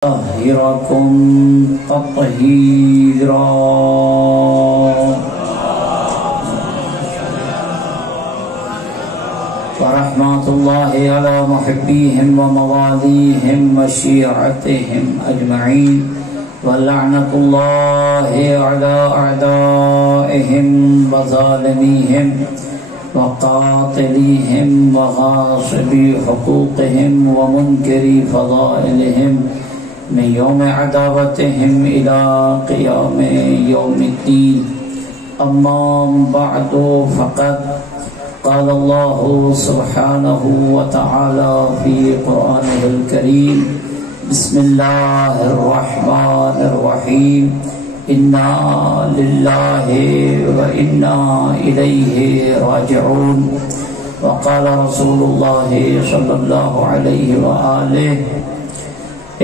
طهركم تطهيرا ورحمة الله على محبيهم ومواليهم وشيعتهم أجمعين ولعنة الله على أعدائهم وظالميهم وقاتليهم وغاصبي حقوقهم ومنكري فضائلهم من يوم عداوتهم إلى قيام يوم الدين. أما بعد فقد قال الله سبحانه وتعالى في قرآنه الكريم: بسم الله الرحمن الرحيم. إنا لله وإنا إليه راجعون. وقال رسول الله صلى الله عليه وآله: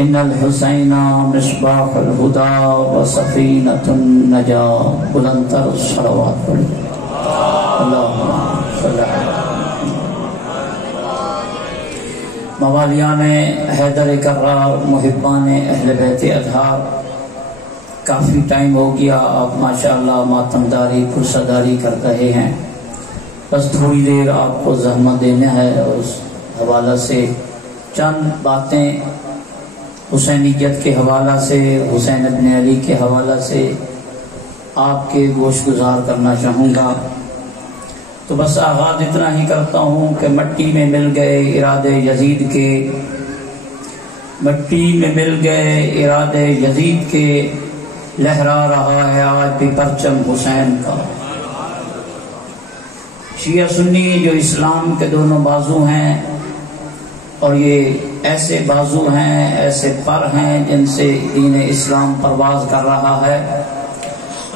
إن الحسين مصباح الهدى وسفينة النجاة. بلندتر الصلوات اللهم صل على موالیان حیدر کرار، محبان اہل بیت اطہار، کافی ٹائم ہو گیا، آپ ماشاءاللہ ماتمداری پرسداری کر رہے ہیں، بس تھوڑی دیر آپ کو زحمت دینا ہے اور اس حوالہ سے چند باتیں حسینیت کے حوالہ سے، حسین ابن علی کے حوالہ سے آپ کے گوش گزار کرنا چاہوں گا۔ تو بس آغاز اتنا ہی کرتا ہوں کہ مٹی میں مل گئے ارادے یزید کے، مٹی میں مل گئے ارادے یزید کے، لہرا رہا ہے آج بھی پرچم حسین کا۔ شیعہ سنی جو اسلام کے دونوں بازو ہیں، اور یہ ایسے بازو ہیں، ایسے پر ہیں جن سے دین اسلام پرواز کر رہا ہے۔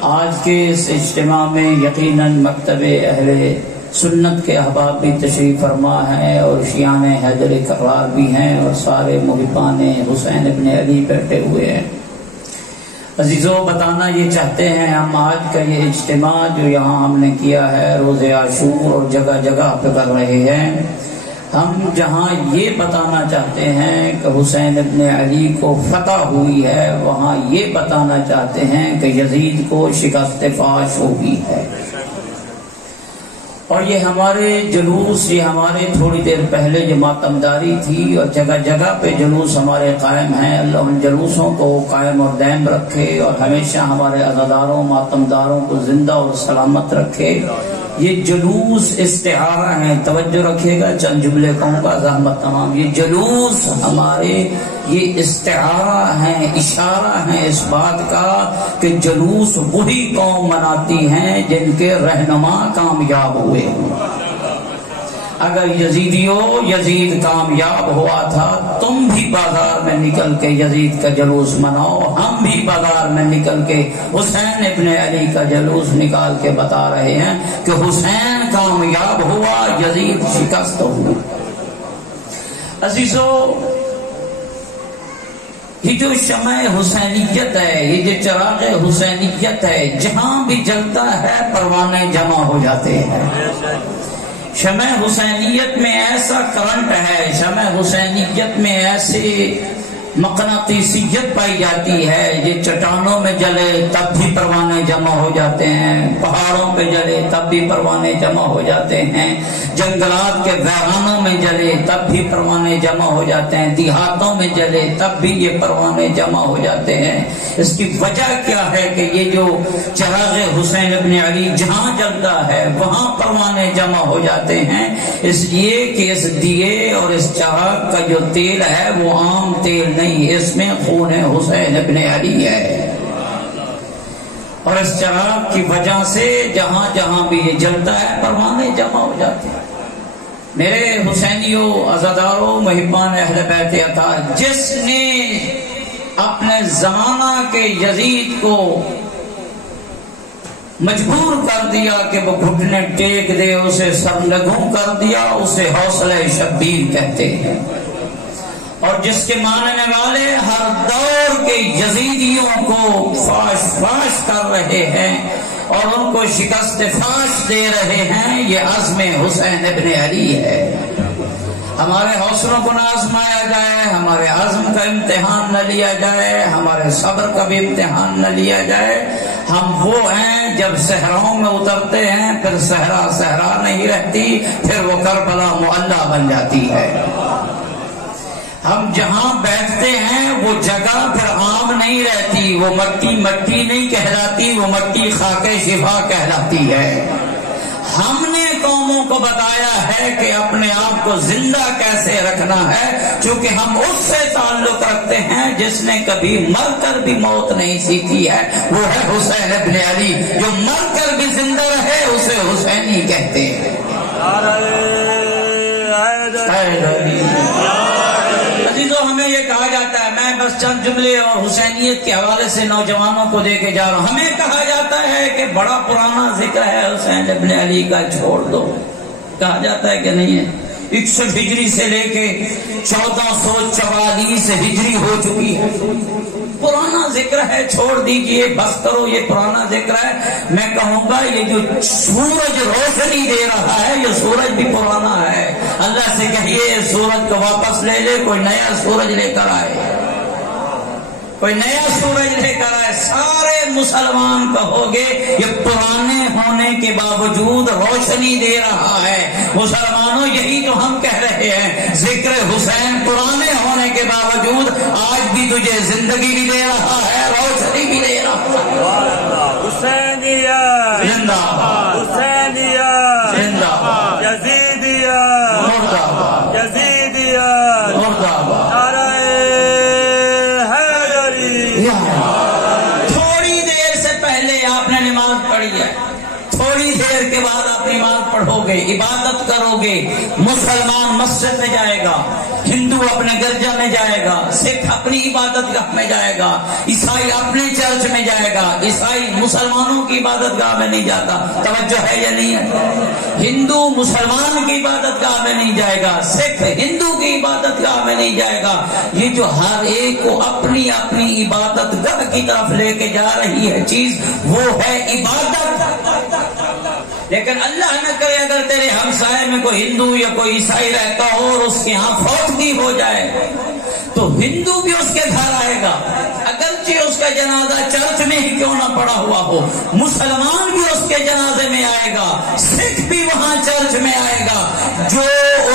آج کے اس اجتماع میں یقیناً مکتب اہل سنت کے احباب بھی تشریف فرما ہیں، اور شیعان حیدر کرار بھی ہیں، اور سارے محبان حسین ابن علی بیٹھے ہوئے ہیں۔ عزیزوں، بتانا یہ چاہتے ہیں ہم آج کا یہ اجتماع جو یہاں ہم نے کیا ہے روز عاشور اور جگہ جگہ پہ کر رہے ہیں، ہم جہاں یہ بتانا چاہتے ہیں کہ حسین ابن علی کو فتح ہوئی ہے، وہاں یہ بتانا چاہتے ہیں کہ یزید کو شکست فاش ہوئی ہے۔ اور یہ ہمارے جلوس، یہ ہمارے تھوڑی دیر پہلے جو ماتمداری تھی اور جگہ جگہ پہ جلوس ہمارے قائم ہیں، اللہ ان جلوسوں کو قائم اور دائم رکھے اور ہمیشہ ہمارے عزاداروں ماتمداروں کو زندہ اور سلامت رکھے۔ یہ جلوس استعارہ ہیں، توجہ رکھیے گا، چند جملے کہوں گا، زحمت تمام۔ یہ جلوس ہمارے یہ استعارہ ہیں، اشارہ ہیں اس بات کا کہ جلوس وہی قوم مناتی ہیں جن کے رہنما کامیاب ہوئے ہوں۔ اگر یزید کامیاب ہوا تھا، تم بھی بازار میں نکل کے یزید کا جلوس مناؤ، ہم بھی بازار میں نکل کے حسین ابن علی کا جلوس نکال کے بتا رہے ہیں کہ حسین کامیاب ہوا، یزید شکست ہوا۔ عزیزو، یہ جو شمع حسینیت ہے، یہ جو چراغ حسینیت ہے، جہاں بھی جلتا ہے پروانے جمع ہو جاتے ہیں۔ شمع حسینیت میں ایسا کرنٹ ہے، شمع حسینیت میں ایسی مقناطیسیت پائی جاتی ہے، یہ چٹانوں میں جلے تب بھی پروانے جمع ہو جاتے ہیں، پہاڑوں پہ جلے تب بھی پروانے جمع ہو جاتے ہیں، جنگلات کے ویرانوں میں جلے تب بھی پروانے جمع ہو جاتے ہیں، دیہاتوں میں جلے تب بھی یہ پروانے جمع ہو جاتے ہیں۔ اس کی وجہ کیا ہے کہ یہ جو چراغ حسین ابن علی جہاں جلتا ہے وہاں پروانے جمع ہو جاتے ہیں، اس لیے کہ اس دیے اور اس چراغ کا جو تیل ہے وہ عام تیل نہیں، اس میں خون حسین ابن علی ہے، اور اس چراغ کی وجہ سے جہاں جہاں بھی یہ جلتا ہے پروانے جمع ہو جاتے ہیں۔ میرے حسینیوں، عزاداروں، محبان اہل بیت اطہار، جس نے اپنے زمانہ کے یزید کو مجبور کر دیا کہ وہ گھٹنے ٹیک دے، اسے سرنگوں کر دیا، اسے حوصلہ شبیر کہتے ہیں۔ اور جس کے ماننے والے ہر دور کے یزیدیوں کو فاش فاش کر رہے ہیں اور ان کو شکست فاش دے رہے ہیں، یہ عزم حسین ابن علی ہے۔ ہمارے حوصلوں کو نہ آزمایا جائے، ہمارے عزم کا امتحان نہ لیا جائے، ہمارے صبر کا بھی امتحان نہ لیا جائے۔ ہم وہ ہیں جب صحراؤں میں اترتے ہیں پھر صحرا صحرا نہیں رہتی، پھر وہ کربلا معلی بن جاتی ہے۔ ہم جہاں بیٹھتے ہیں وہ جگہ پھر عام نہیں رہتی، وہ مٹی مٹی نہیں کہلاتی، وہ مٹی خاک شفا کہلاتی ہے۔ ہم نے قوموں کو بتایا ہے کہ اپنے آپ کو زندہ کیسے رکھنا ہے، چونکہ ہم اس سے تعلق رکھتے ہیں جس نے کبھی مر کر بھی موت نہیں سیکھی ہے، وہ ہے حسین ابن علی۔ جو مر کر بھی زندہ رہے اسے حسینی کہتے ہیں۔ عزیزو، ہمیں یہ کہا جاتا ہے، میں بس چند جملے اور حسینیت کے حوالے سے نوجوانوں کو دے کے جا رہا ہوں، ہمیں کہا جاتا ہے کہ بڑا پرانا ذکر ہے حسین ابن علی کا، چھوڑ دو۔ کہا جاتا ہے کہ نہیں ہے؟ 61 ہجری سے لے کے 1444 ہجری ہو چکی ہے، پرانا ذکر ہے، چھوڑ دیجئے، بس کرو، یہ پرانا ذکر ہے۔ میں کہوں گا یہ جو سورج روشنی دے رہا ہے یہ سورج بھی پرانا ہے۔ اللہ سے کہیے سورج کو واپس لے لے، کوئی نیا سورج لے کر آئے، کوئی نیا سورج لے کر آئے۔ سارے مسلمان کہو گے یہ پرانے ہونے کے باوجود روشنی دے رہا ہے۔ مسلمانوں یہی تو ہم کہہ رہے ہیں، ذکر حسین پرانے ہونے کے باوجود آج بھی تجھے زندگی بھی دے رہا ہے، روشنی بھی دے رہا ہے۔ حسینیہ زندہ باد، حسینیہ زندہ باد، یزیدیہ مردہ باد، یزیدیہ مردہ باد۔ تھوڑی دیر سے پہلے آپ نے نماز پڑھی ہے، تھوڑی دیر کے بعد آپ نماز پڑھو گے، عبادت کرو گے۔ مسلمان مسجد میں جائے گا، ہندو اپنے گرجا میں جائے گا، سکھ اپنی عبادت گاہ میں جائے گا، عیسائی اپنے چرچ میں جائے گا۔ عیسائی مسلمانوں کی عبادت گاہ میں نہیں جاتا، توجہ ہے یا نہیں ہے؟ ہندو مسلمان کی عبادت گاہ میں نہیں جائے گا، سکھ ہندو کی عبادت گاہ میں نہیں جائے گا۔ یہ جو ہر ایک کو اپنی اپنی عبادت گاہ کی طرف لے کے جا رہی ہے چیز، وہ ہے عبادت۔ لیکن اللہ نہ کرے اگر تیرے ہمسائے میں کوئی ہندو یا کوئی عیسائی رہتا ہو اور اس کے ہاں فوتگی ہو جائے تو ہندو بھی اس کے گھر آئے گا، اگرچہ اس کا جنازہ چرچ میں ہی کیوں نہ پڑا ہوا ہو، مسلمان بھی اس کے جنازے میں آئے گا، سکھ بھی وہاں چرچ میں آئے گا۔ جو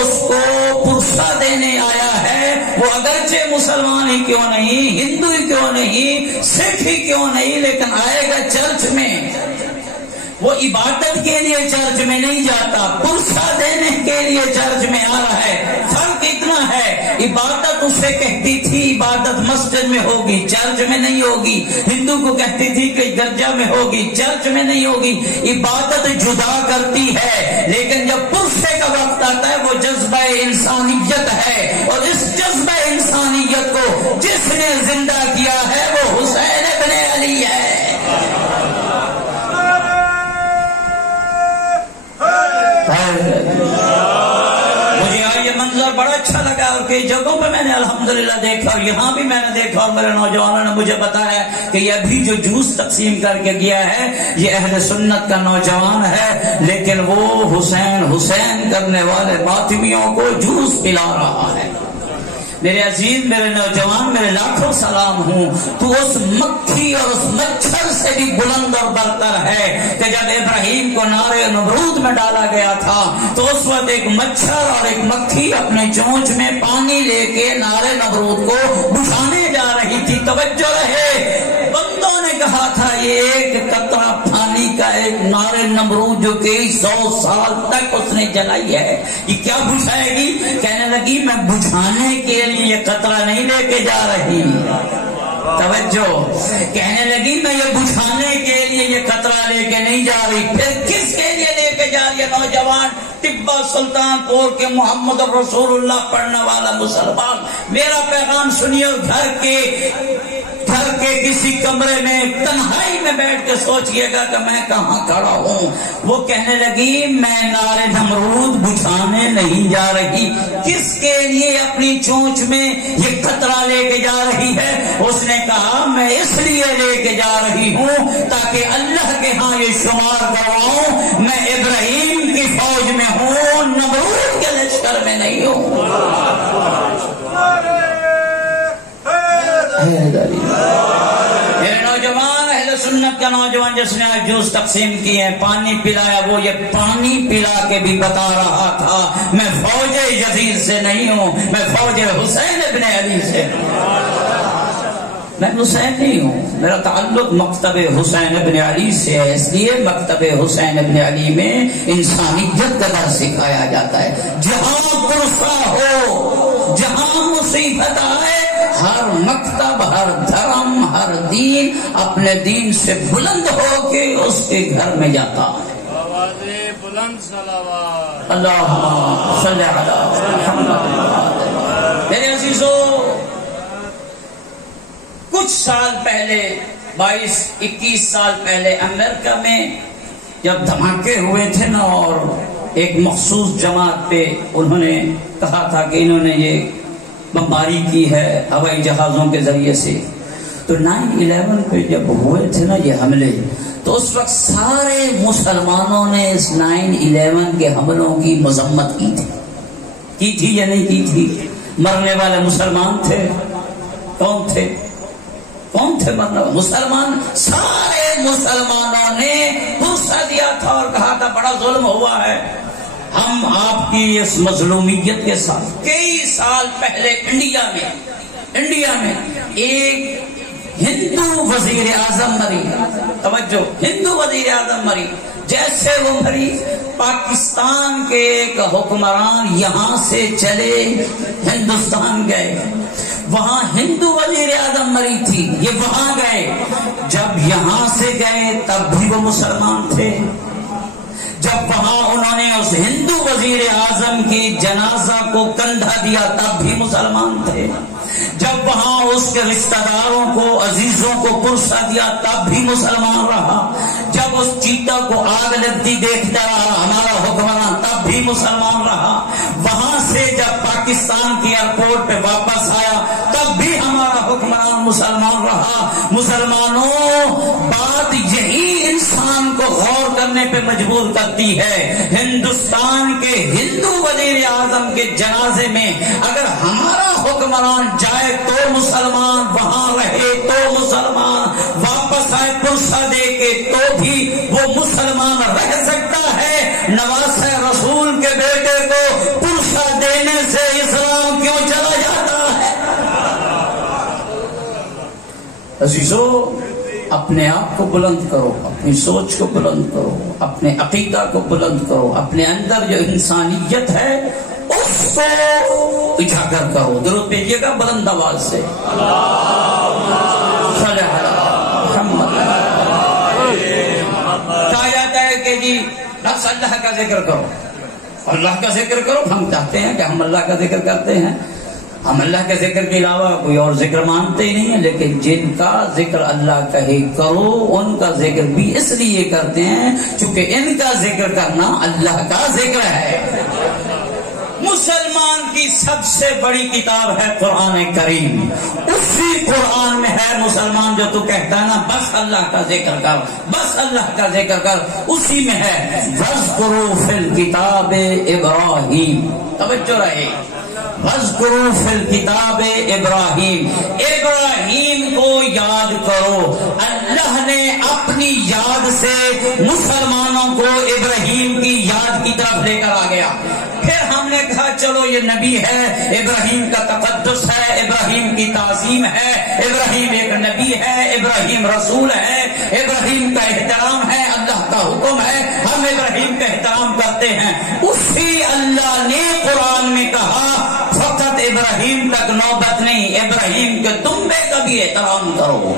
اس کو پرسہ دینے آیا ہے وہ اگرچہ مسلمان ہی کیوں نہیں، ہندو ہی کیوں نہیں، سکھ ہی کیوں نہیں، لیکن آئے گا چرچ میں۔ وہ عبادت کے لیے چرچ میں نہیں جاتا، پرسہ دینے کے لیے چرچ میں آ رہا ہے۔ فرق اتنا ہے، عبادت اسے کہتی تھی عبادت مسجد میں ہوگی، چرچ میں نہیں ہوگی۔ ہندو کو کہتی تھی کہ گرجا میں ہوگی، چرچ میں نہیں ہوگی۔ عبادت جدا کرتی ہے، لیکن جب پرسے کا وقت آتا ہے وہ جذبہ انسانیت ہے، اور اس جذبہ انسانیت کو جس نے زندہ کیا ہے وہ حسین ابن علی ہے۔ مجھے یہ منظر بڑا اچھا لگا، اور کئی جگہوں پہ میں نے الحمدللہ دیکھا، اور یہاں بھی میں نے دیکھا، اور میرے نوجوانوں نے مجھے بتایا کہ یہ ابھی جو جوس تقسیم کر کے گیا ہے یہ اہل سنت کا نوجوان ہے، لیکن وہ حسین حسین کرنے والے ماتمیوں کو جوس پلا رہا ہے۔ میرے عزیز، میرے نوجوان، میرے لاکھوں سلام ہوں، تو اس مکھی اور اس مچھر سے بھی بلند اور برتر ہے کہ جب ابراہیم کو نارے نمرود میں ڈالا گیا تھا تو اس وقت ایک مچھر اور ایک مکھی اپنے چونچ میں پانی لے کے نارے نمرود کو بجھانے جا رہی تھی۔ توجہ رہے، بندوں نے کہا تھا یہ ایک قطرہ پانی کا ایک نارے نمرود جو کئی 100 سال تک اس نے جلائی ہے، یہ کیا بجھائے گی؟ کہنے لگی میں بجھانے کے لیے یہ قطرہ نہیں لے کے جا رہی، توجہ، کہنے لگی میں یہ بجھانے کے لیے یہ قطرہ لے کے نہیں جا رہی، پھر کس کے لیے لے کے جا رہی ہے؟ نوجوان ٹبا سلطان پور کے محمد رسول اللہ پڑھنے والا مسلمان، میرا پیغام سنیے، اور گھر کے کسی کمرے میں تنہائی میں بیٹھ کے سوچئے گا کہ میں کہاں کھڑا ہوں۔ وہ کہنے لگی میں نارے نمرود بجھانے نہیں جا رہی، کس کے لیے اپنی چونچ میں یہ قطرہ لے کے جا رہی ہے؟ اس نے کہا میں اس لیے لے کے جا رہی ہوں تاکہ اللہ کے ہاں یہ شمار کرواؤں میں ابراہیم کی فوج میں ہوں، نمرود کے لشکر میں نہیں ہوں. میرے نوجوان اہل سنت کا نوجوان جس نے آج جوس تقسیم کیے ہیں، پانی پلایا، وہ یہ پانی پلا کے بھی بتا رہا تھا میں فوج یزید سے نہیں ہوں، میں فوج حسین ابن علی سے. میں حسین نہیں ہوں، میرا تعلق مکتب حسین ابن علی سے ہے، اس لیے مکتب حسین ابن علی میں انسانیت کا درس سکھایا جاتا ہے. جہاں پرسا ہو، جہاں مصیبت آئے، ہر مکتب، ہر دھرم، ہر دین اپنے دین سے بلند ہو کے اس کے گھر میں جاتا ہے. بلند صلوات اللہم صلی علی محمد. میرے عزیزو، کچھ سال پہلے 22-21 سال پہلے امریکہ میں جب دھماکے ہوئے تھے نا، اور ایک مخصوص جماعت پہ انہوں نے کہا تھا کہ انہوں نے یہ بمباری کی ہے ہوائی جہازوں کے ذریعے سے، تو 9/11 پہ جب ہوئے تھے نا یہ حملے، تو اس وقت سارے مسلمانوں نے اس 9/11 کے حملوں کی مذمت کی تھی یا نہیں کی تھی؟ مرنے والے مسلمان تھے. کون تھے مرنے والے مسلمان؟ سارے مسلمانوں نے غصہ دیا تھا اور کہا تھا بڑا ظلم ہوا ہے. ہم آپ کی اس مظلومیت کے ساتھ. کئی سال پہلے انڈیا میں ایک ہندو وزیر اعظم مری. توجہ، ہندو وزیر اعظم مری. جیسے وہ مری، پاکستان کے ایک حکمران یہاں سے چلے ہندوستان گئے، وہاں ہندو وزیر اعظم مری تھی، یہ وہاں گئے. جب یہاں سے گئے تب بھی وہ مسلمان تھے. جب وہاں انہوں نے اس ہندو وزیر اعظم کی جنازہ کو کندھا دیا تب بھی مسلمان تھے. جب وہاں اس کے رشتہ داروں کو، عزیزوں کو پرسہ دیا تب بھی مسلمان رہا. جب اس چیتا کو آگ لگتی دیکھتا رہا ہمارا حکمران تب بھی مسلمان رہا. وہاں سے جب پاکستان کی ایئرپورٹ پہ واپس آیا تب بھی ہمارا حکمران مسلمان رہا. مسلمانوں، بات یہی انسان کو غور کرنے پہ مجبور کرتی ہے. ہندوستان کے ہندو وزیر اعظم کے جنازے میں اگر ہمارا حکمران جائے تو مسلمان، وہاں رہے تو مسلمان، واپس آئے پرسہ دے کے تو بھی وہ مسلمان رہ سکتا ہے. نواز رسول کے بیٹے کو پرسہ دینے سے اسلام کیوں چلا جاتا ہے؟ عزیزو، اپنے آپ کو بلند کرو، اپنی سوچ کو بلند کرو، اپنے عقیدہ کو بلند کرو، اپنے اندر جو انسانیت ہے اس کو اجاگر کرو. درود بھیجیے گا بلند آواز سے. کہا جاتا ہے کہ جی بس اللہ کا ذکر کرو، اللہ کا ذکر کرو. ہم چاہتے ہیں کہ ہم اللہ کا ذکر کرتے ہیں، ہم اللہ کے ذکر کے علاوہ کوئی اور ذکر مانتے ہی نہیں ہیں. لیکن جن کا ذکر اللہ کا ہی کرو، ان کا ذکر بھی اس لیے کرتے ہیں چونکہ ان کا ذکر کرنا اللہ کا ذکر ہے. مسلمان کی سب سے بڑی کتاب ہے قرآن کریم. اسی قرآن میں ہے مسلمان جو تو کہتا ہے نا بس اللہ کا ذکر کر، بس اللہ کا ذکر کر، اسی میں ہے وَاذْكُرُوا فِي الْكِتَابِ إِبْرَاهِيمَ. توجہ رہے، وَاذْكُرُوا فِي الْكِتَابِ إِبْرَاهِيمَ. ابراہیم کو یاد کرو. اللہ نے اپنی یاد سے مسلمانوں کو ابراہیم کی یاد کی طرف لے کر آ گیا. پھر ہم نے کہا چلو یہ نبی ہے، ابراہیم کا تقدس ہے، ابراہیم کی تعظیم ہے، ابراہیم ایک نبی ہے، ابراہیم رسول ہے، ابراہیم کا احترام ہے، اللہ کا حکم ہے، ہم ابراہیم کا احترام کرتے ہیں. اسی اللہ نے قرآن میں کہا فقط ابراہیم تک نوبت نہیں، ابراہیم کے دمبے کا بھی احترام کرو،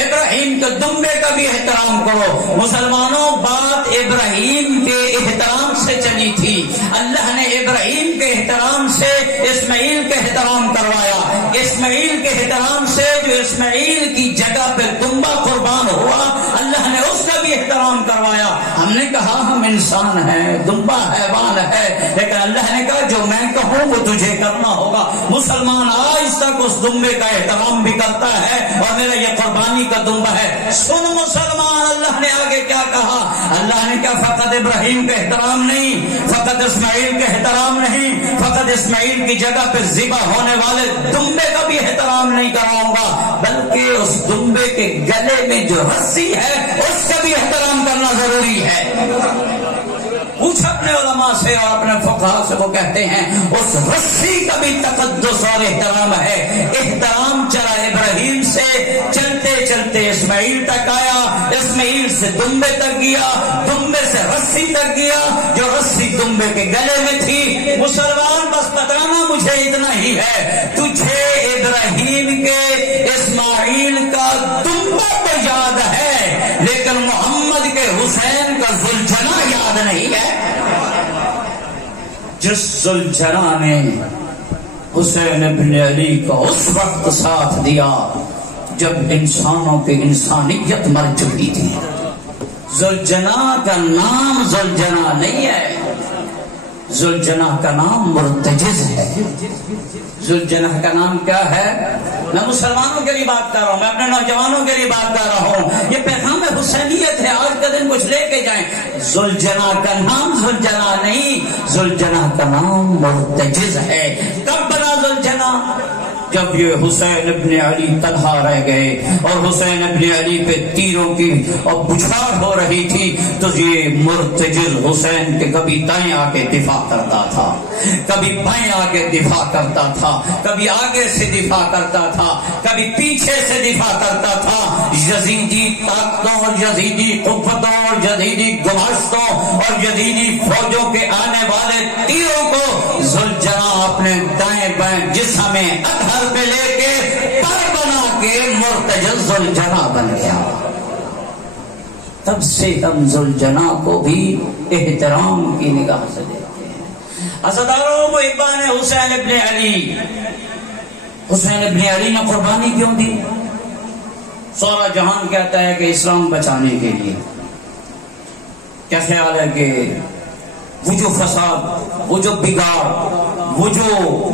ابراہیم کے دمبے کا بھی احترام کرو. مسلمانوں، بات ابراہیم کے احترام سے چلی تھی. اللہ نے ابراہیم کے احترام سے اسماعیل کا احترام کروایا. اسماعیل کے احترام سے جو اسماعیل کی جگہ پہ دمبا قربان ہوا اللہ نے اس کا بھی احترام کروایا. ہم نے کہا ہم انسان ہیں، دمبا حیوان ہے، لیکن اللہ نے کہا جو میں کہوں وہ تجھے کرنا ہوگا۔ مسلمان آج تک اس دمبے کا احترام بھی کرتا ہے اور میرا یہ قربانی کا دمبا ہے۔ سن مسلمان، اللہ نے آگے کیا کہا؟ اللہ نے کہا فقط ابراہیم کا احترام نہیں، فقط اسماعیل کا احترام نہیں، فقط اسماعیل کی جگہ پہ ذبح ہونے والے دمبے کا بھی احترام نہیں کراؤں گا، بلکہ اس دمبے کے گلے میں جو رسی ہے اس کا بھی احترام کرنا ضروری ہے۔ پوچھ اپنے علماء سے اور اپنے فقہاء سے، وہ کہتے ہیں اس رسی کا بھی تقدس اور احترام ہے۔ احترام چلا ابراہیم سے چلتے چلتے اسماعیل تک آیا، اسماعیل سے دمبے تک گیا، دمبے سے رسی تک گیا جو رسی دمبے کے گلے میں تھی۔ مسلمان بس بتانا مجھے اتنا ہی ہے، تجھے ابراہیم کے اسماعیل کا دمبا تو یاد ہے لیکن محمد کے حسین کا ذوالجناح یاد نہیں ہے۔ جس ذوالجناح نے حسین ابن علی کا اس وقت ساتھ دیا جب انسانوں کی انسانیت مر چکی تھی۔ ذوالجناح کا نام ذوالجناح نہیں ہے، ذوالجناح کا نام مرتجز ہے۔ ذوالجناح کا نام کیا ہے؟ میں مسلمانوں کے لیے بات کر رہا ہوں، میں اپنے نوجوانوں کے لیے بات کر رہا ہوں، یہ پیغام حسینیت ہے، آج کا دن کچھ لے کے جائیں۔ ذوالجناح کا نام ذوالجناح نہیں، ذوالجناح کا نام مرتجز ہے۔ کب بنا ذوالجناح؟ جب یہ حسین ابن علی تنہا رہ گئے اور حسین ابن علی پہ تیروں کی اور بچھاڑ ہو رہی تھی تو یہ مرتجز حسین کے کبھی دائیں آ کے دفاع کرتا تھا، کبھی بائیں آ کے دفاع کرتا تھا، کبھی آگے سے دفاع کرتا تھا، کبھی پیچھے سے دفاع کرتا تھا۔ یزیدی طاقتوں اور یزیدی قوتوں اور یزیدی گماشتوں اور یزیدی فوجوں کے آنے والے تیروں کو ذوالجناح اپنے دائیں بائیں جسم میں ادھر پہ لے کے پر بنا کے مرتجز ذوالجناح بن گیا۔ تب سے ہم ذوالجناح کو بھی احترام کی نگاہ سے دیکھتے ہیں۔ عزاداروں کو اقبال حسین ابن علی، حسین ابن علی نے قربانی کیوں دی؟ سارا جہان کہتا ہے کہ اسلام بچانے کے لیے۔ کیا خیال ہے کہ وہ جو فساد، وہ جو بگاڑ، وہ جو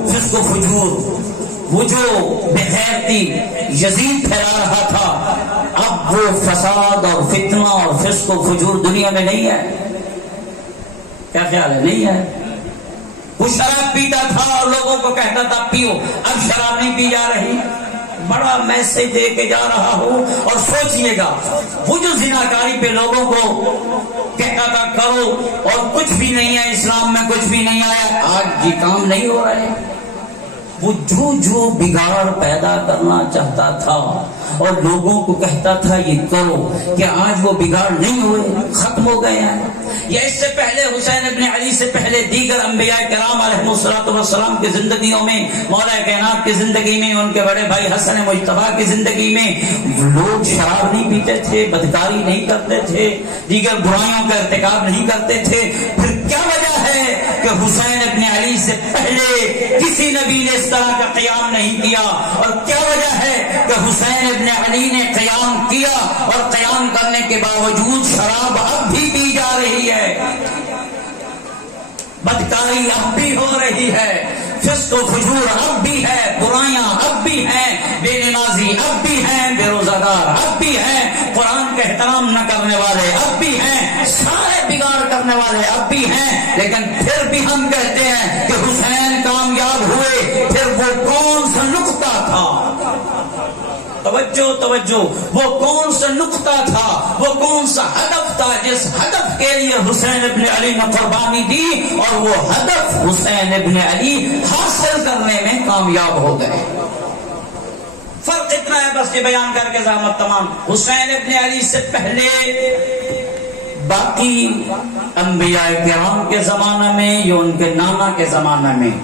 فسق و فجور، وہ جو بے غیرتی یزید پھیلا رہا تھا، اب وہ فساد اور فتنہ اور فسق و فجور دنیا میں نہیں ہے؟ کیا خیال ہے؟ نہیں ہے۔ وہ شراب پیتا تھا اور لوگوں کو کہتا تھا پیو، اب شراب نہیں پی جا رہی، بڑا میسج دے کے جا رہا ہوں۔ اور سوچئے گا وہ جو زناکاری پہ لوگوں کو کہتا تھا کرو اور کچھ بھی نہیں ہے، اسلام میں کچھ بھی نہیں آیا، آج یہ کام نہیں ہو رہا ہے۔ وہ جو بگاڑ پیدا کرنا چاہتا تھا اور لوگوں کو کہتا تھا یہ کرو، کیا آج وہ بگاڑ نہیں ہوئے، ختم ہو گئے ہیں؟ یا اس سے پہلے حسین ابن علی سے پہلے دیگر انبیاء کرام علیہ الصلوۃ والسلام کی زندگیوں میں، مولا کائنات کی زندگی میں، ان کے بڑے بھائی حسن مجتبیٰ کی زندگی میں لوگ شراب نہیں پیتے تھے، بدکاری نہیں کرتے تھے، دیگر برائیوں کا ارتکاب نہیں کرتے تھے۔ پھر کیا وجہ ہے کہ حسین ابن علی سے پہلے کسی نبی نے اس طرح کا قیام نہیں کیا؟ اور کیا وجہ ہے کہ حسین ابن علی نے قیام کیا اور قیام کرنے کے باوجود شراب اب بھی پی جا رہی ہے، بدکاری اب بھی ہو رہی ہے، فسق و فجور اب بھی ہے، برائیاں اب بھی ہیں، بے نمازی اب بھی ہیں، بے روزگار اب بھی ہیں، قرآن کا احترام نہ کرنے والے اب بھی ہیں، سارے بگاڑ کرنے والے اب بھی ہیں، لیکن پھر بھی ہم کہتے ہیں کہ حسین کامیاب ہوئے۔ پھر وہ کون سا نقطہ تھا؟ توجہ، وہ کون سا نقطہ تھا، وہ کون سا ہدف تھا جس ہدف کے لیے حسین ابن علی نے قربانی دی اور وہ ہدف حسین ابن علی حاصل کرنے میں کامیاب ہو گئے؟ فرق اتنا ہے، بس یہ بیان کر کے زحمت تمام۔ حسین ابن علی سے پہلے باقی انبیاء کرام کے زمانے میں یا ان کے نانا کے زمانے میں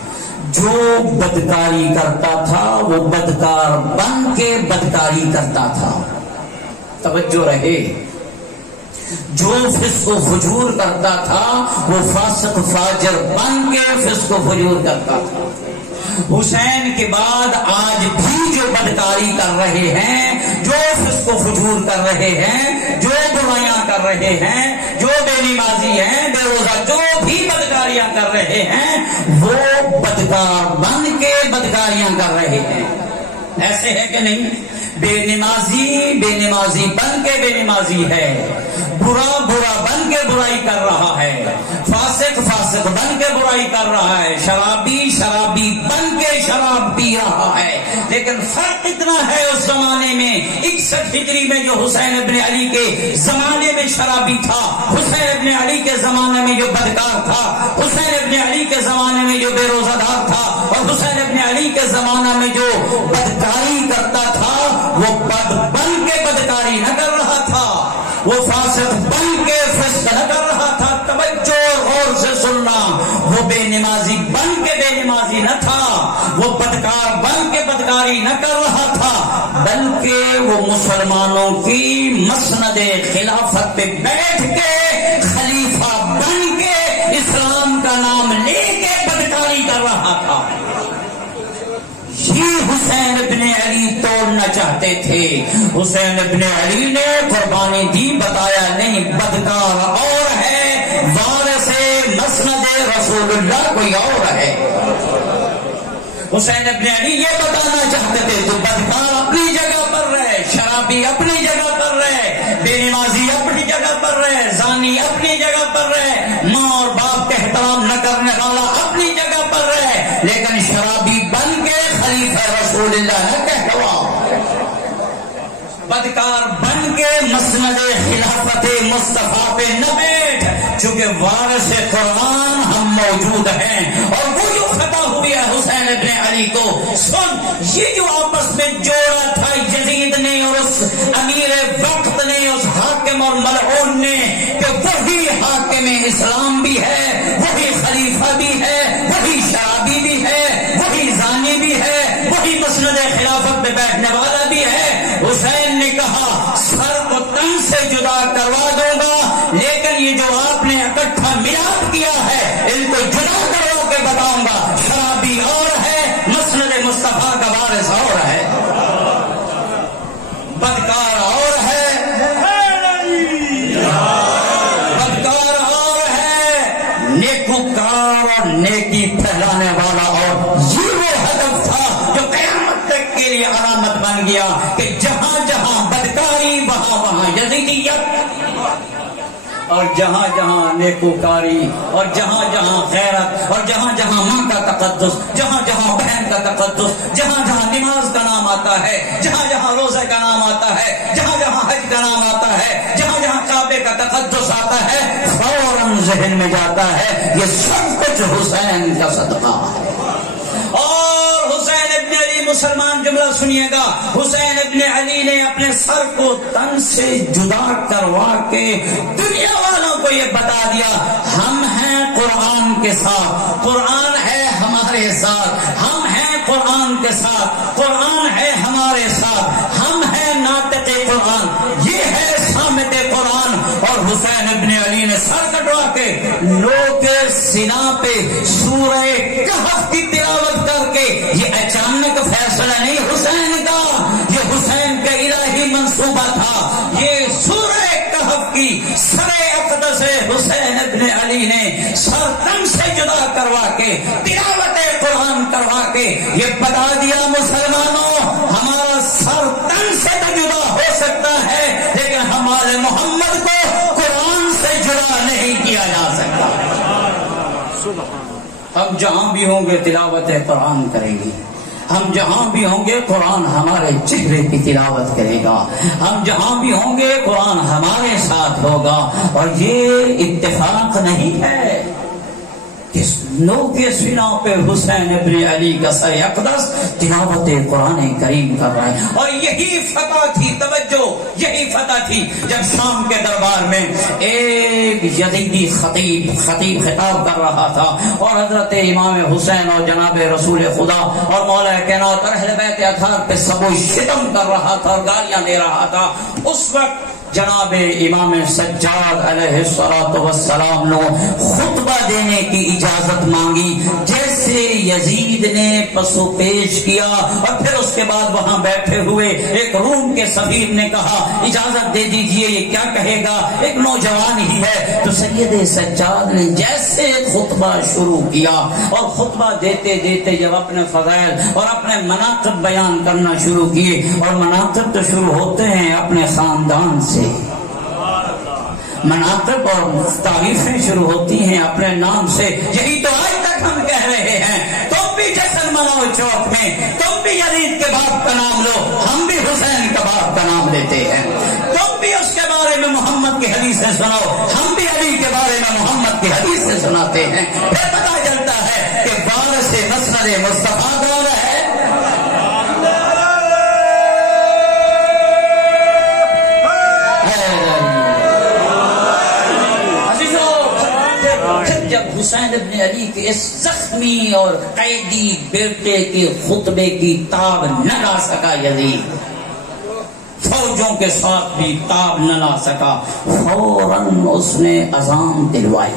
جو بدکاری کرتا تھا وہ بدکار بن کے بدکاری کرتا تھا۔ توجہ رہے، جو فسق و فجور کرتا تھا وہ فاسق فاجر بن کے فسق و فجور کرتا تھا۔ حسین کے بعد آج بھی جو بدکاری کر رہے ہیں، جو فسق و فجور کر رہے ہیں، جو برائیاں کر رہے ہیں، جو بے نمازی ہیں، بے روزہ، جو بھی بدکاریاں کر رہے ہیں، وہ بدکار بن کے بدکاریاں کر رہے ہیں. ایسے ہے کہ نہیں؟ بے نمازی بن کے بے نمازی ہے، برا بن کے برائی کر رہا ہے، فاسق بن کے برائی کر رہا ہے، شرابی بن کے شراب پی رہا ہے. لیکن فرق اتنا ہے اس زمانے میں 61 ہجری میں جو حسین ابن علی کے زمانے میں شرابی تھا، حسین ابن علی کے زمانے میں جو بدکار تھا، حسین ابن علی کے زمانے میں جو بے روزہ دار تھا، اور حسین ابن علی کے زمانہ میں جو بدکاری کرتا تھا، وہ بن کے بدکاری نہ کر رہا تھا، وہ فاسق بن کے فسق نہ کر رہا تھا. توجہ غور سے سننا، وہ بے نمازی بن کے بے نمازی نہ تھا، وہ بدکار بن کے بدکاری نہ کر رہا تھا، بلکہ وہ مسلمانوں کی مسند خلافت پہ بیٹھ کے خلیفہ بن کے اسلام کا نام لے کے بدکاری کر رہا تھا. یہ حسین ابن علی توڑنا چاہتے تھے. حسین ابن علی نے قربانی دی، بتایا نہیں بدکار اور ہے، وارث مسند رسول اللہ کوئی اور ہے. حسین ابن علی یہ بتانا چاہتے تھے تو بدکار اپنی جگہ پر رہے، شرابی اپنی جگہ پر رہے، بے نمازی اپنی جگہ پر رہے، زانی اپنی جگہ پر رہے، ماں اور باپ کا احترام نہ کرنے والا اپنی جگہ پر رہے، لیکن شرابی بن کے خلیفہ رسول اللہ نہ کہوا، بدکار بن کے مسند خلافت مصطفیٰ پہ نہ بیٹھ. چونکہ وارث قرآن ہم موجود ہیں، اور وہ جو خطا ہوئی ہے حسین ابن علی کو سن، یہ جو آپس میں جوڑا تھا یزید نے اور اس امیر وقت نے، اس حاکم اور ملعون نے، کہ وہی حاکم اسلام بھی ہے، وہی خلیفہ بھی ہے، وہی شرابی بھی ہے، وہی زانی بھی ہے، وہی مسند خلافت پہ بیٹھنے والا بھی ہے. حسین نے کہا سر کو تن سے جدا کروا دوں گا، لیکن یہ جو آپ نے اکٹھا ملاپ کیا ہے ان کو جدا کروا کے بتاؤں گا. شرابی اور ہے، مسند مصطفیٰ کا وارث اور ہے، بدکار اور ہے، بدکار اور ہے، نیکوکار اور نیکی پھیلانے والا اور. یہ وہ ہدف تھا جو قیامت تک کے لیے علامت بن گیا کہ جہاں جہاں بدکاری وہاں یزیدیت، اور جہاں جہاں نیکوکاری، اور جہاں جہاں غیرت، اور جہاں جہاں ماں کا تقدس، جہاں جہاں بہن کا تقدس، جہاں جہاں نماز کا نام آتا ہے، جہاں جہاں روزہ کا نام آتا ہے، جہاں جہاں حج کا نام آتا ہے، جہاں جہاں کعبے کا تقدس آتا ہے، فوراً ذہن میں جاتا ہے یہ سب کچھ حسین کا صدقہ ہے. اور حسین ابن علی، مسلمان جملہ سنیے گا، حسین ابن علی نے اپنے سر کو تن سے جدا کروا کے دنیا والوں کو یہ بتا دیا ہم ہیں قرآن کے ساتھ، قرآن ہے ہمارے ساتھ، ہم ہیں قرآن کے ساتھ، قرآن ہے ہمارے ساتھ، ہم ہیں ناطق قرآن، یہ ہے صامت قرآن. اور حسین ابن علی نے سر کٹوا کے لوگ کے سینہ پہ سورہ کہف کی تلاوت کر کے، یہ اچانک فیصلہ نہیں حسین کا، یہ حسین کا الہی منصوبہ تھا. یہ سورہ کہف کی سر اقدس حسین ابن علی نے سر تن سے جدا کروا کے تلاوت قرآن کروا کے یہ بتا دیا مسلمانوں ہمارا سر تن سے تو جدا ہو سکتا ہے، لیکن ہمارے محمد کو قرآن سے جدا نہیں کیا جا سکتا. ہم جہاں بھی ہوں گے تلاوت قرآن کریں گے، ہم جہاں بھی ہوں گے قرآن ہمارے چہرے کی تلاوت کرے گا، ہم جہاں بھی ہوں گے قرآن ہمارے ساتھ ہوگا. اور یہ اتفاق نہیں ہے کہ لوگ کے سینہ پہ حسین ابن علی کا سر اقدس تلاوت قرآن کریم کر رہا ہے. اور یہی فتح تھی، توجہ، یہی فتح تھی جب شام کے دربار میں ایک یزیدی خطیب خطاب کر رہا تھا اور حضرت امام حسین اور جناب رسول خدا اور مولا کائنات اور اہل بیت اطہار پہ سب و شتم کر رہا تھا اور گالیاں دے رہا تھا. اس وقت جناب امام سجاد علیہ السلام نے خطبہ دینے کی اجازت مانگی. جیسے یزید نے پسو پیش کیا اور پھر اس کے بعد وہاں بیٹھے ہوئے ایک روم کے سفیر نے کہا اجازت دے دیجئے, یہ کیا کہے گا, ایک نوجوان ہی ہے. تو سید سجاد نے جیسے خطبہ شروع کیا اور خطبہ دیتے دیتے جب اپنے فضائل اور اپنے مناقب بیان کرنا شروع کیے, اور مناقب تو شروع ہوتے ہیں اپنے خاندان سے, مناقب اور تعریفیں شروع ہوتی ہیں اپنے نام سے. یہی تو آج تک ہم کہہ رہے ہیں, تم بھی جشن مناؤ چوک میں, تم بھی یزید کے باپ کا نام لو, ہم بھی حسین کا باپ کا نام لیتے ہیں. تم بھی اس کے بارے میں محمد کی حدیثیں سناؤ, ہم بھی علی کے بارے میں محمد کی حدیثیں سناتے ہیں. پھر پتا چلتا ہے کہ وارث مسند مصطفیٰ کون ہے. جب حسین ابن علی کے اس زخمی اور قیدی بیٹے کے خطبے کی تاب نہ لا سکا یزید, فوجوں کے ساتھ بھی تاب نہ لا سکا, فوراً اس نے اذان دلوائی.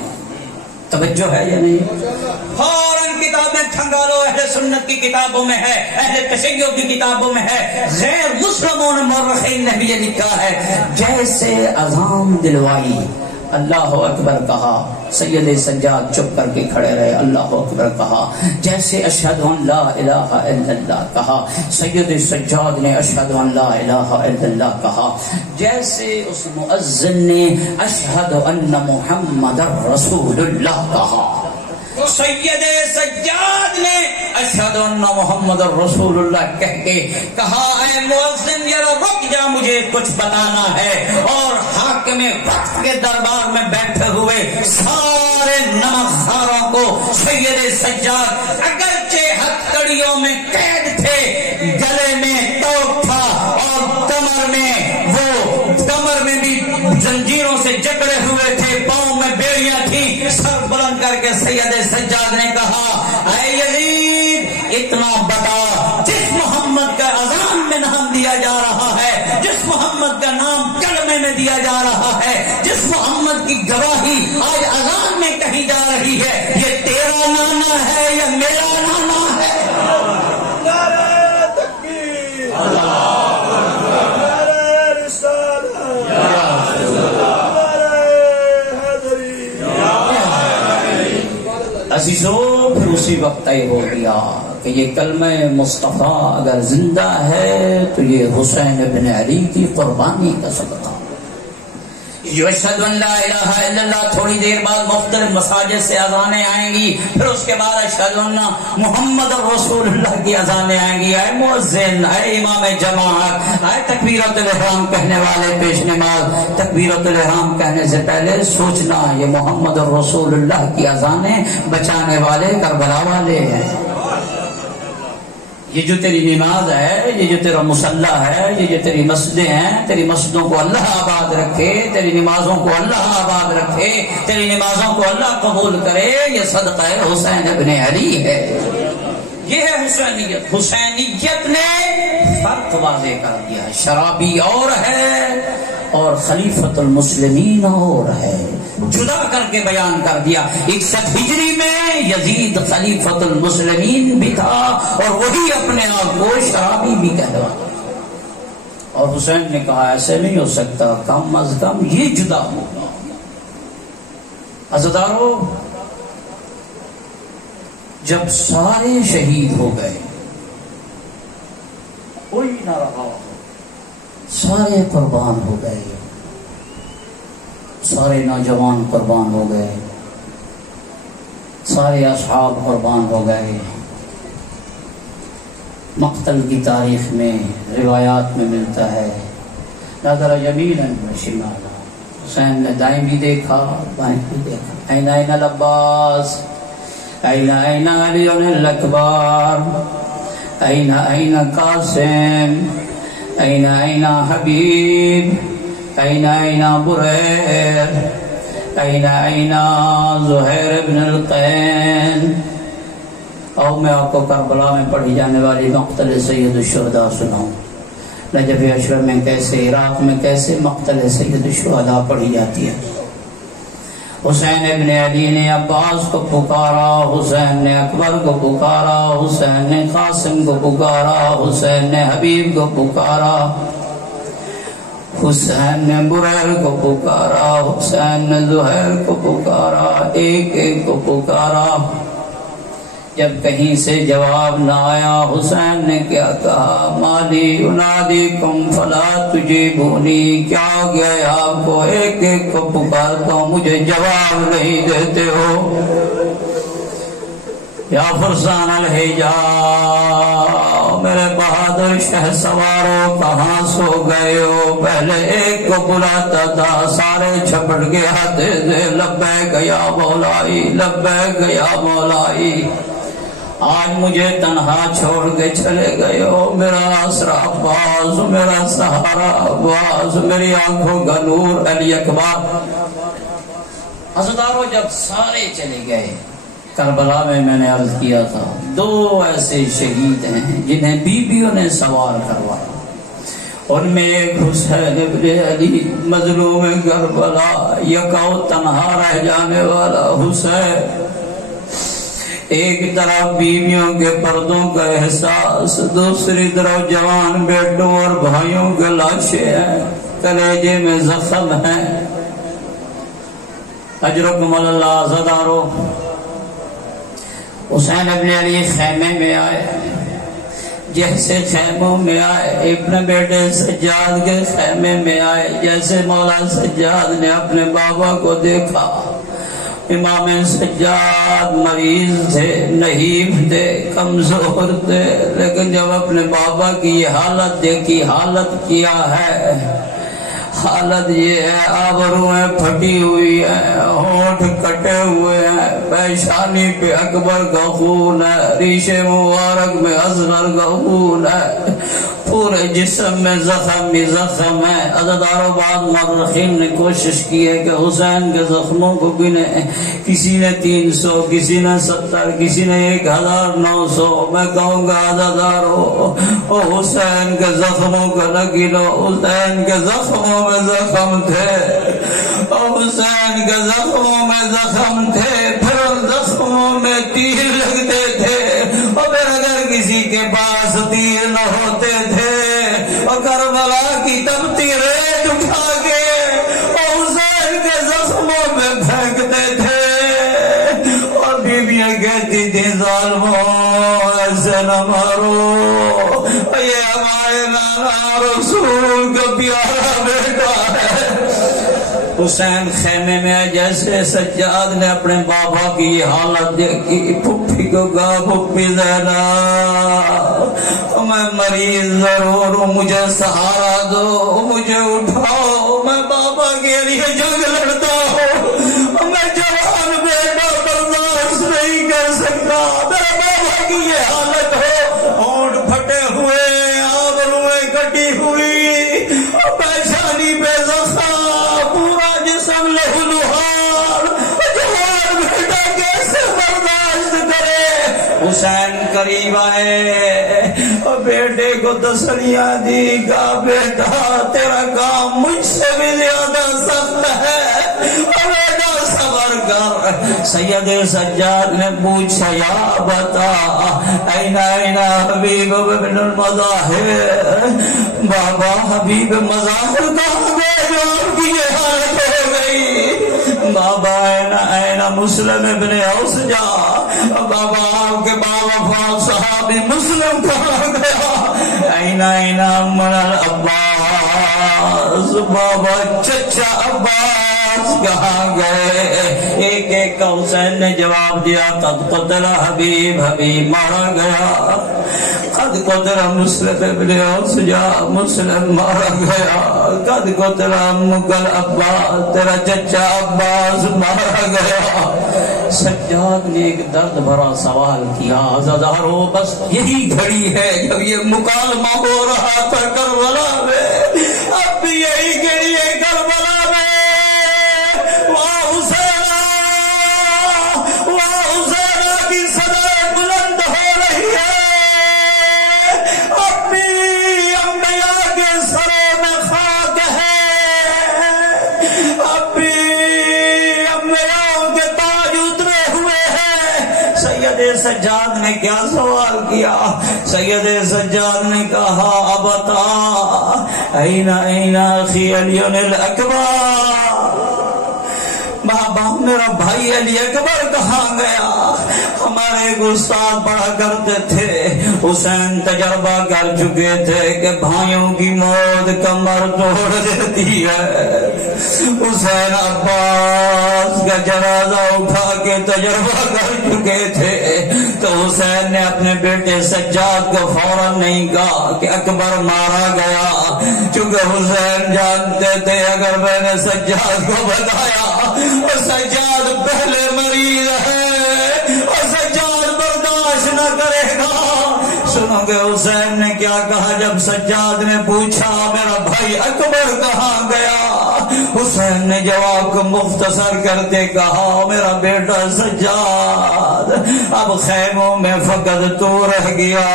توجہ ہے یا نہیں؟ فوراً کتابیں کھنگالو, اہل سنت کی کتابوں میں ہے, اہل تشیع کی کتابوں میں ہے, غیر مسلمون مورخین نے بھی یہ لکھا ہے. جیسے اذان دلوائی, اللہ اکبر کہا, سید سجاد چپ کر کے کھڑے رہے, اللہ اکبر کہا. جیسے اشہد ان لا الہ الا اللہ کہا, سید سجاد نے اشہد ان لا الہ الا اللہ کہا. جیسے اس مؤذن نے اشہد ان محمد رسول اللہ کہا, سید سجاد نے اشہد ان محمد رسول اللہ کہہ کے کہا اے مؤذن ذرا رک جا, مجھے کچھ بتانا ہے. اور حاکم وقت کے دربار میں بیٹھے ہوئے سارے نمکخواروں کو سید سجاد اگرچہ ہتھکڑیوں میں قید تھے, گلے میں توق تھا اور کمر میں بھی زنجیروں سے جکڑے ہوئے تھے, پاؤں میں بیڑیاں تھیں, سر بلند کر کے سید سجاد نے کہا اے یزید اتنا بتا, جس محمد کا اذان میں نام دیا جا رہا ہے, جس محمد کا نام کلمے میں دیا جا رہا ہے, جس محمد کی گواہی آج اذان میں کہی جا رہی ہے, یہ تیرا نانا ہے یا میرا نانا ہے؟ عزیزو, پھر اسی وقت طے ہو گیا کہ یہ کلمہ مصطفیٰ اگر زندہ ہے تو یہ حسین ابن علی کی قربانی کا صدقہ. اشہد ان لا الہ الا اللہ, تھوڑی دیر بعد مختلف مساجد سے اذانیں آئیں گی, پھر اس کے بعد اشہد ان محمد رسول اللہ کی اذانیں آئیں گی. اے مؤذن, اے امام جماعت, اے تکبیرۃ الاحرام کہنے والے پیش نماز, تکبیرۃ الاحرام کہنے سے پہلے سوچنا یہ محمد رسول اللہ کی اذانیں بچانے والے کربلا والے ہیں. یہ جو تیری نماز ہے, یہ جو تیرا مصلی ہے, یہ جو تیری مسجدیں ہیں, تیری مسجدوں کو اللہ آباد رکھے, تیری نمازوں کو اللہ آباد رکھے, تیری نمازوں کو اللہ قبول کرے, یہ صدقہ حسین ابن علی ہے. یہ ہے حسینیت. حسینیت نے فرق واضح کر دیا, شرابی اور ہے اور خلیفۃ المسلمین اور ہے, جدا کر کے بیان کر دیا. 61 ہجری میں یزید خلیفۃ المسلمین بھی تھا اور وہی اپنے آپ کو شرابی بھی کہلواتا. اور حسین نے کہا ایسے نہیں ہو سکتا, کم از کم یہ جدا ہوگا. عزیزارو, جب سارے شہید ہو گئے, کوئی نہ رہا, سارے قربان ہو گئے, سارے نوجوان قربان ہو گئے, سارے اصحاب قربان ہو گئے. مقتل کی تاریخ میں روایات میں ملتا ہے نظر یمینا و شمالا, حسین نے دائیں بھی دیکھا بائیں بھی دیکھا. این این العباس, این این علی الاکبر, این این قاسم, این این حبیب, این این بریر, این این زہیر ابن القین. اور میں آپ کو کربلا میں پڑھی جانے والی مقتل سید الشہداء سناؤں. رجب اشرف میں کیسے، عراق میں کیسے مقتل سید الشہداء پڑھی جاتی ہے۔ حسین ابن علی نے عباس کو پکارا، حسین نے اکبر کو پکارا، حسین نے قاسم کو پکارا، حسین نے حبیب کو پکارا، حسین نے بریر کو پکارا، حسین نے زہیر کو پکارا، ایک ایک کو پکارا۔ جب کہیں سے جواب نہ آیا، حسین نے کیا کہا؟ مالی انادیکم فلا تجیبونی، کیا ہو گیا ہے آپ کو؟ ایک ایک کو پکارتا ہوں، مجھے جواب نہیں دیتے ہو۔ یا فرسان الحجاز، میرے بہادر شہ سواروں کہاں سو گئے ہو؟ پہلے ایک کو بلاتا تھا، سارے چھپٹ کے آتے تھے، لبیک یا مولائی، لبیک یا مولائی۔ آج مجھے تنہا چھوڑ کے چلے گئے ہو، میرا آسرا عباس، میرا سہارا عباس، میری آنکھوں کا نور علی اکبر۔ عزیزانو، جب سارے چلے گئے، کربلا میں نے عرض کیا تھا 2 ایسے شہید ہیں جنہیں بیویوں نے سوار کروایا، ان میں ایک حسین ابن علی مظلوم کربلا، یکاؤ تنہا رہ جانے والا حسین۔ ایک طرف بیویوں کے پردوں کا احساس، دوسری طرف جوان بیٹوں اور بھائیوں کے لاشیں ہیں، کلیجے میں زخم ہیں۔ اجرکم اللہ عزادارو، حسین ابن علی خیمے میں آئے، جیسے خیموں میں آئے، اپنے بیٹے سجاد کے خیمے میں آئے، جیسے مولا سجاد نے اپنے بابا کو دیکھا۔ امام سجاد مریض تھے، نحیف تھے، کمزور تھے، لیکن جب اپنے بابا کی یہ حالت دیکھی، حالت کیا ہے؟ حالت یہ ہے، آبرویں پھٹی ہوئی ہیں، ہونٹ کٹے ہوئے ہیں، پیشانی پہ اکبر کا خون ہے، ریشے مبارک میں اصغر کا خون ہے، پورے جسم میں زخم ہی زخم ہے۔ عزادارو، بعد مورخین نے کوشش کی ہے کہ حسین کے زخموں کو گنے، کسی نے 300، کسی نے 70، کسی نے 1900۔ میں کہوں گا عزادارو، حسین کے زخموں کو نہ گنو، حسین کے زخموں میں زخم تھے، حسین کے زخموں میں زخم تھے، پھر ان زخموں میں تیر لگتے تھے، اور پھر اگر کسی کے پاس تیر نہ ہوتے تھے، اور کربلا کی تپتی ریت اٹھا کے اور حسین کے زخموں میں پھینکتے تھے، اور بیویاں کہتی تھی ظالموں ایسے نہ مارو، یہ ہمارے نانا رسول کا پیارا بیٹا ہے۔ حسین خیمے میں جیسے سجاد نے اپنے بابا کی یہ حالت دیکھی، پھپھی کو کہا، پھپھی زینب، میں مریض ضرور ہوں، مجھے سہارا دو، مجھے اٹھاؤ، میں بابا کے لیے جنگ لڑتا ہوں، میں جوان بیٹا برداشت نہیں کر سکتا، میرے بابا کی یہ حالت ہو، ہونٹ پھٹے ہوئے، آبرویں کٹی ہوئی، پیشانی پہ زخم، پورا جسم لہو لہار، جوان بیٹا کیسے برداشت کرے؟ حسین قریب آئے اور بیٹے کو تسلیاں دی، کہا بیٹا تیرا کام مجھ سے بھی زیادہ سخت ہے، اور بیٹا صبر کر۔ سید سجاد نے پوچھا، یا بتا این حبیب ابن المظاہر، بابا حبیب مظاہر کہاں گئے جو آپ کی یہ حالت ہو گئی؟ بابا این مسلم ابن اوسجا، بابا آپ کے بابا صحابی مسلم کہاں گیا؟ این من العباس، بابا چچا عباس کہاں گئے؟ ایک ایک کا حسین نے جواب دیا، قد قتل حبیب، حبیب مارا گیا، قد قتل مسلم ابن اوسجا، مسلم مارا گیا، قد قتل عمک العباس، تیرا چچا عباس مارا گیا۔ سجاد نے ایک درد بھرا سوال کیا، عزادارو بس یہی گھڑی ہے جب یہ مکالمہ ہو رہا تھا کربلا میں، اب بھی یہی گھڑی ہے کربلا میں۔ وہاں حسینہ، وہاں حسینہ کی صدائیں بلند ہو رہی ہے، اب بھی انبیاء کے سجاد نے کیا سوال کیا؟ سید سجاد نے کہا ابتا این اخی علی الاکبر، بابا میرا بھائی علی اکبر کہاں گیا؟ ہمارے ایک استاد پڑھا کرتے تھے، حسین تجربہ کر چکے تھے کہ بھائیوں کی موت کمر توڑ دیتی ہے۔ حسین عباس کا جنازہ اٹھا کے تجربہ کر چکے تھے، تو حسین نے اپنے بیٹے سجاد کو فوراً نہیں کہا کہ اکبر مارا گیا، چونکہ حسین جانتے تھے اگر میں نے سجاد کو بتایا اور سجاد پہلے مریض ہے اور سجاد برداشت نہ کرے گا۔ سنو گے حسین نے کیا کہا جب سجاد نے پوچھا میرا بھائی اکبر کہاں گیا؟ حسین نے جواب کو مختصر کرتے کہا میرا بیٹا سجاد اب خیموں میں فقط تو رہ گیا،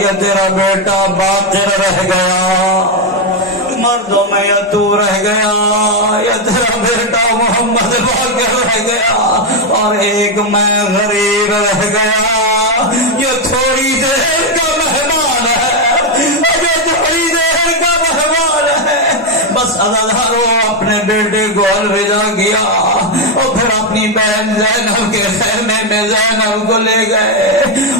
یا تیرا بیٹا باقر رہ گیا، مردوں میں یا تو رہ گیا یا تیرا بیٹا محمد باقر رہ گیا، اور ایک میں غریب رہ گیا، یہ تھوڑی دیر کا مہمان ہے، یہ تھوڑی دیر کا مہمان ہے۔ بس عزاداروں اپنے بیٹے کو الوداع کیا اور پھر اپنی بہن زینب کے خیمے میں زینب کو لے گئے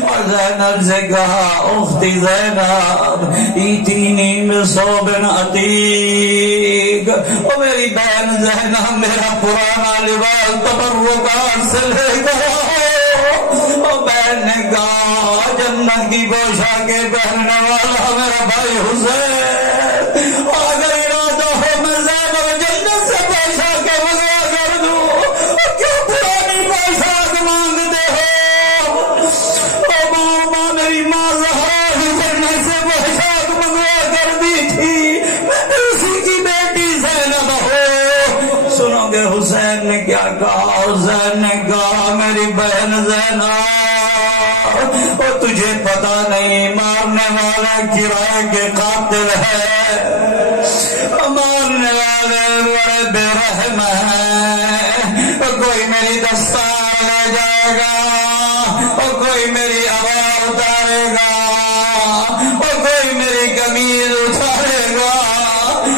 اور زینب سے کہا اختی زینب ایتینی من ثوب عتیق، او میری بہن زینب میرا پرانا لباس تبرکات سے لے گیا۔ اور بہن نے کہا جنت کی پوشاکیں پہننے والا میرا بھائی حسین، اگر ارادہ ہو میں زینب جنت سے پوشاکیں منگوا کر دوں، کیوں پرانی پوشاک مانگتے ہو؟ او ماں میری ماں زہرا جنت سے پوشاک منگوا کر دی تھی، میں اسی کی بیٹی زینب ہو۔ سنو گے حسین نے کیا کہا؟ حسین نے کہا میری بہن زینب اور تجھے پتا نہیں مارنے والا کرائے کے قاتل ہے، مارنے والے بڑے بے رحم ہیں، کوئی میری دستار لے جائے گا اور کوئی میری آواز اتارے گا اور کوئی میری قمیض اتارے گا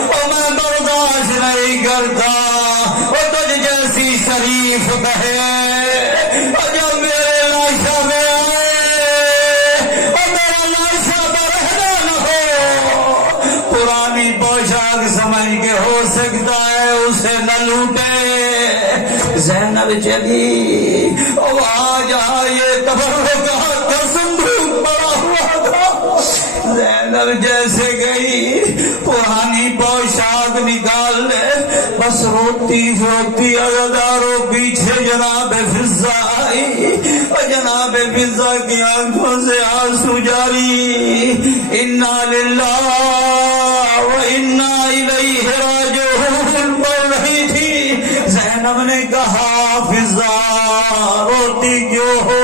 اور میں برداشت نہیں کرتا، اور تجھ جیسی شریف بہن اور جب میرے لاشا میں آئے اور میرا لاشا برہنا نہ ہو، پرانی پوشاک سمجھ کے ہو سکتا ہے اسے نہ لوٹے۔ زینب چلی اور وہاں جہاں یہ تبرکات کا صندوق پڑا ہوا تھا، زینب جیسے گئی پرانی پوشاک نکال لے، بس روتی روتی عزاداروں پیچھے جناب فضہ آئی اور جناب فضہ کی آنکھوں سے آنسو جاری، انا للہ و انا الیہ راجعون پڑھ رہی تھی۔ زینب نے کہا فضہ روتی کیوں ہو؟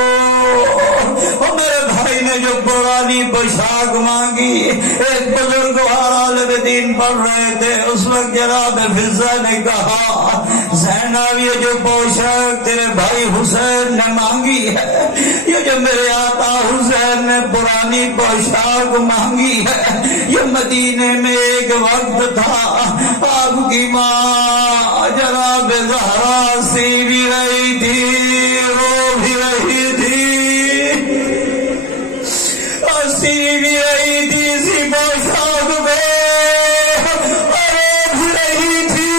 اور میرے بھائی نے جو پرانی پوشاک مانگی، ایک بزرگ عالم دین پڑھ رہے تھے، اس وقت جناب فضہ نے کہا زینب یہ جو پوشاک تیرے بھائی حسین نے مانگی ہے، یہ جو میرے آقا حسین نے پرانی پوشاک مانگی ہے، یہ مدینے میں ایک وقت تھا آپ کی ماں جناب زہرا سی بھی رہی تھی، رو بھی رہی تھی، سی بھی رہی تھی اسی پوشاک میں اور رو بھی رہی تھی۔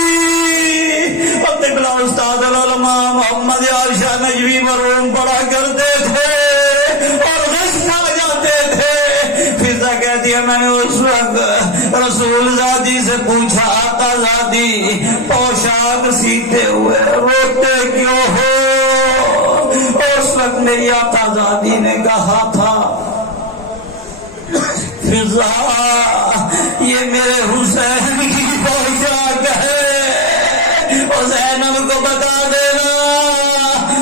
اب قبلہ استاد العلماء محمد عائشہ نجوی مرحوم پڑھا کرتے تھے اور غش کھا جاتے تھے۔ فضہ کہتی ہے میں نے اس وقت رسول زادی سے پوچھا آقا زادی پوشاک سیتے ہوئے روتے کیوں ہو؟ اس وقت میری آقا زادی نے کہا تھا فضہ یہ میرے حسین کی پوشاک ہے اور زینب کو بتا دینا،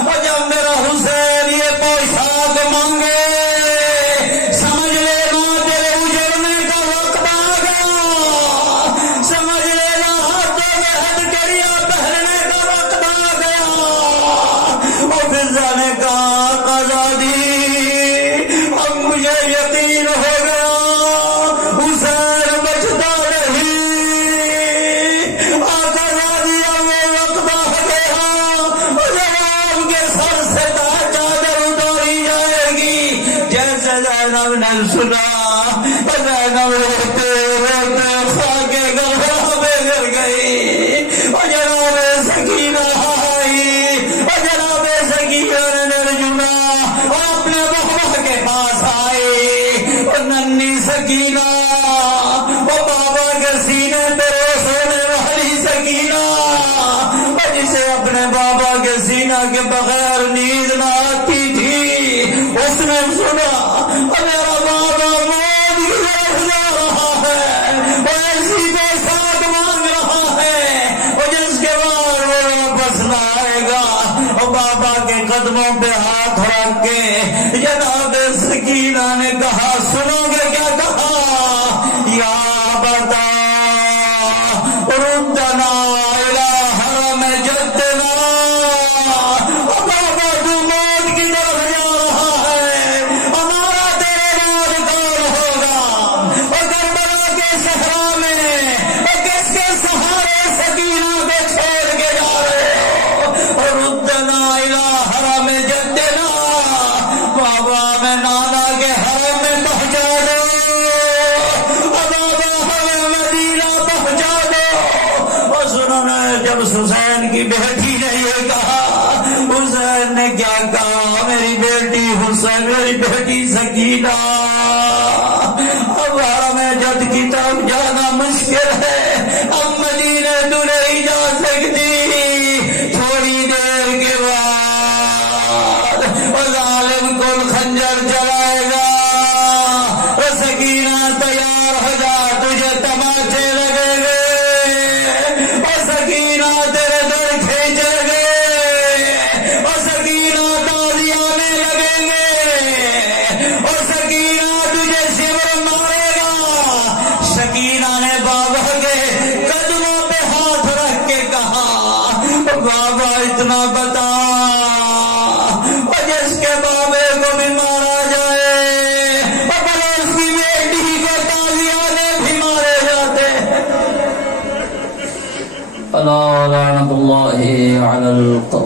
اور جب میرا حسین یہ پوشاک مانگے سمجھ لینا تیرے اجڑنے کا وقت آ گیا، سمجھ لینا ہاتھوں میں ہتھکڑیاں پہننے کا وقت آ گیا۔ اور فضہ نے کہا آقا زادی سنا زینب روتے روتے خاک گلہا میں گر گئی اور جناب سکینہ آئی اور جناب سکینہ نے نرجنا اور اپنے بابا کے پاس آئی اور ننھی سکینہ اور بابا کے سینے پہ سونے والی سکینہ اور جسے اپنے بابا کے سینہ کے بغیر نیند نہ آتی تھی اس نے سنا اور میرا بابا موت کی طرف جا رہا ہے اور ایسی بے ساتھ مانگ رہا ہے اور جس کے بعد وہ واپس نہ آئے گا اور بابا کے قدموں پہ ہاتھ رکھ کے جناب سکینہ نے کہا سنو گے کیا کہا یا بتا ردنا الى حرم جدنا بابا تو موت کی طرف جا رہا ہے ہمارا تیرے بعد کون ہوگا اور کربلا کے صحرا میں اور کس کے سہارے سکینہ کو چھوڑ کے جا رہے ہو اور ردنا الى حرم جدنا بابا میں نانا کے حرم میں پہنچا دو اور بابا ہمیں مدینہ پہنچا دو اور سنو نا جب حسین کی بیٹی نے یہ کہا حسین نے کیا کہا میری بیٹی حسین میری بیٹی سکینہ اب حرم جد کی طرف جانا مشکل ہے اب مدینے تو نہیں جا سکتی تھوڑی دیر کے بعد اور ظالم کو خنجر چلائے گا اور سکینہ تیار ہو جا تجھے تماچے لگے گے اور سکینہ تیرے در کھینچے گے اور سکینہ تازیانے لگیں گے اور سکینہ تجھے شبر مارے گا سکینہ نے بابا کے قدموں پہ ہاتھ رکھ کے کہا بابا اتنا بتا اور جس کے بابے کو بھی مارا جائے اور بھلے اس کی بیٹی کو تازیانے بھی مارے جاتے اللہ لعنت اللہ علی القبر